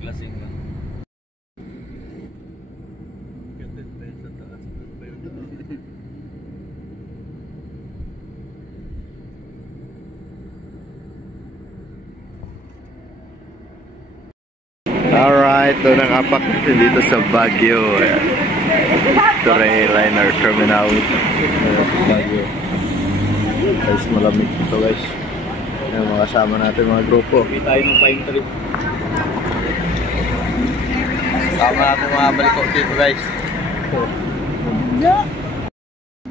Paglasing lang. Ganda pa yun sa taas. Pa yun doon. Alright, doon ang apak natin dito sa Baguio. Liner Terminal. Baguio. Guys, malamig dito guys. Yung mga kasama natin mga grupo. Hindi tayo ng pine trip. Sama natin mga balikot dito guys.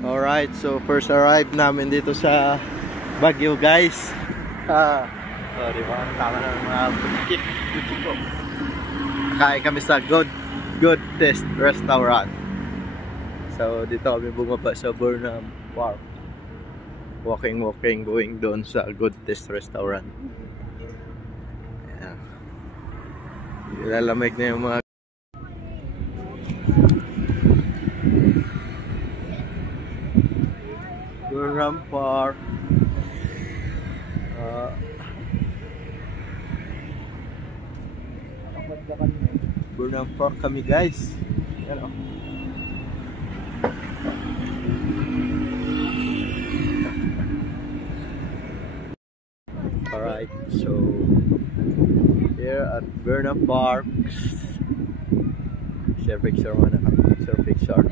Alright, so first arrive namin dito sa Baguio guys. So diba, tama na mga butikit ko. Kain kami sa Good Taste Restaurant. So dito kami bumaba sa Burnham Park. Walking going doon sa Good Taste Restaurant. Ayan. Ilalamig na yung mga Burnham Park. Burnham Park kami guys. Ayan o. Alright, so here at Burnham Park. Share picture muna kami. Picture.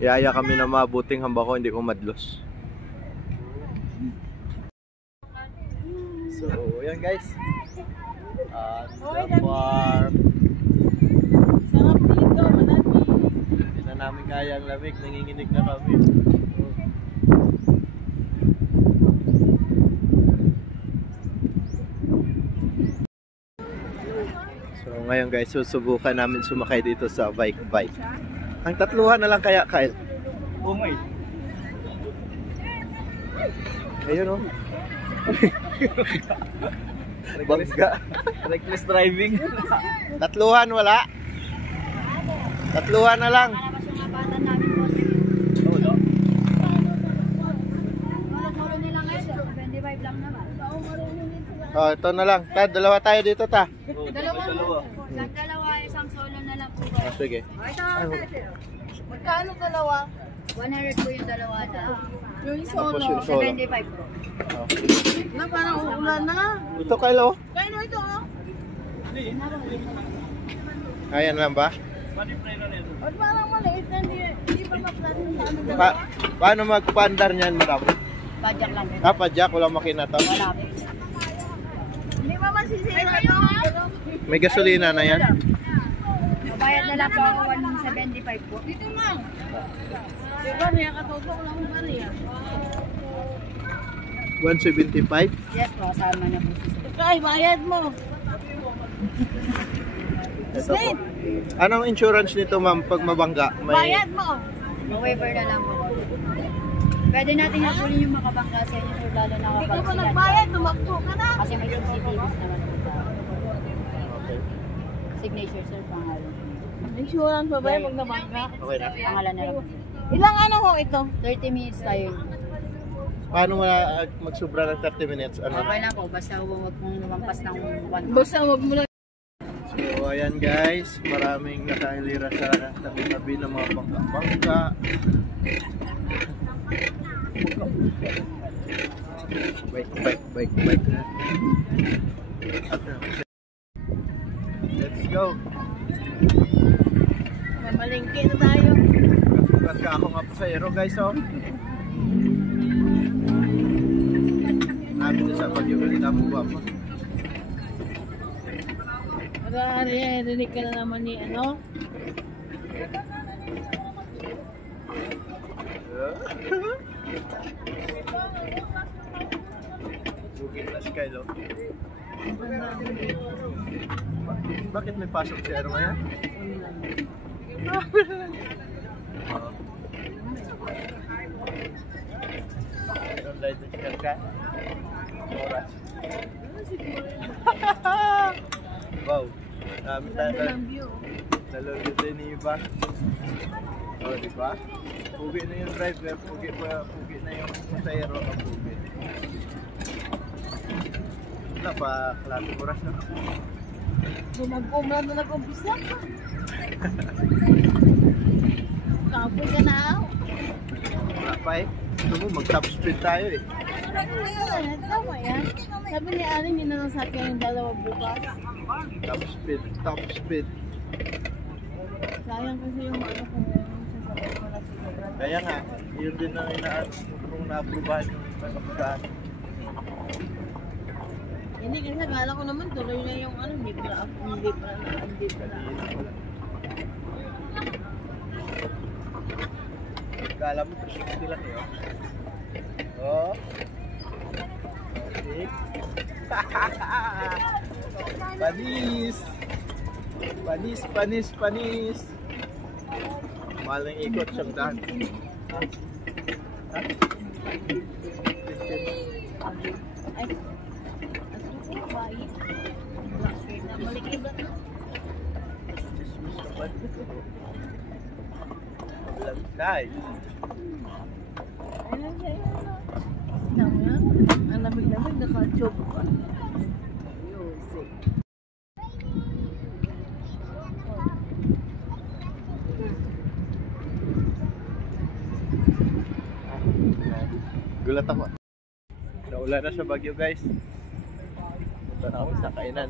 Iyaya kami na mabuting hambako, hindi ko madlos. So, yan guys. Burnham Park. Sarap dito, madami. Hindi na namin kaya ang lamig, nanginginig na kami. So ngayon guys, susubukan namin sumakay dito sa bike. Ang tatluhan na lang kaya, Kyle? Oh my. Ayun o. Bangga. Reckless driving. Tatluhan wala? Tatluhan na lang. Oh, ito na lang. Dalawa tayo dito ta. Dalawa. Isang solo na lang po. Oh, sige. Magkano dalawa? 100 po yung dalawa na. Yung solo, Tapos yung solo. 75 po. Oh. Na parang uulan na. Ito Kyle oh. Kano ito oh? Ayan lang ba? At parang maliit na hindi pa ma-plan sa ano dalawa. Paano magpandar niyan, madam? Pajak lang. Padyak, walang makina to. Wala po. Hindi pa masisira ito. May gasolina na yan? Mabayad na lang po ako 175 po. Dito ma'am. Diba niya katubo ko lang ba niya? 175? Yes po, kasama na po. Kay, bayad mo. Ito po. Anong insurance nito ma'am pag mabangga? Bayad mo. Waiver na lang po. Pwede natin hapulin yung makabangga sa inyo sir, lalo na kapag sila. Ikaw pa nagbayad, tumakbo ka na. Kasi may CCTVs naman po. Okay. Signature sir, pangalan. Insurance pa ba yung pag nabangga? Okay na. Pangalan na lang. Ilang ano ho ito? 30 minutes tayo. Paano wala magsubra ng 30 minutes? Ano? Okay lang po, basta huwag mong lumampas ng 1 hour. Basta wag mo lang. So ayan guys, maraming nakahilira sa tabi-tabi ng mga bangka-bangka. Bike. Let's go. Mamalingki na tayo. Kasukat ka ako nga pasayero guys oh. Namin na sa Baguio kanina po ba po? Ari, rinig ka na naman ni ano? Bukit na si Kylo. Bakit may pasok si Aaron ngayon? Online na siya ka? Oras. Wow. Dami tayo. Nalulog din ni Iba. Oh, di ba? Pugi na yung driver, pugi na yung pasahero ang pugi. Wala pa, kalapit oras na. Mag-umrad na nag-umpisa. Kapoy ka na ako. Wala pa eh. Gusto mo, mag-top speed tayo eh. Tama yan. Sabi ni Aling, yun na lang sa akin yung dalawa bukas. Top speed, top speed. Sayang kasi yung ano kung sasabay ko na siguro. Kaya nga, yun din ang kung na-aprobahan yung pagkakaan. Hindi kasi akala ko naman tuloy na yung ano, hindi pa na. Kala mo, 360 lang yun. Oh. Okay. Panis! Panis, panis, panis! Mahal ng ikot siyang daan. Ha? Ay, ano ko ba? Malikid ba? Chismis ka ba? Lantay. Ano siya yun? Tama. Ang lamig-lamig, naka-job ko. Music. Gulat ako. Naulan na sa Baguio guys. Punta na ako sa kainan.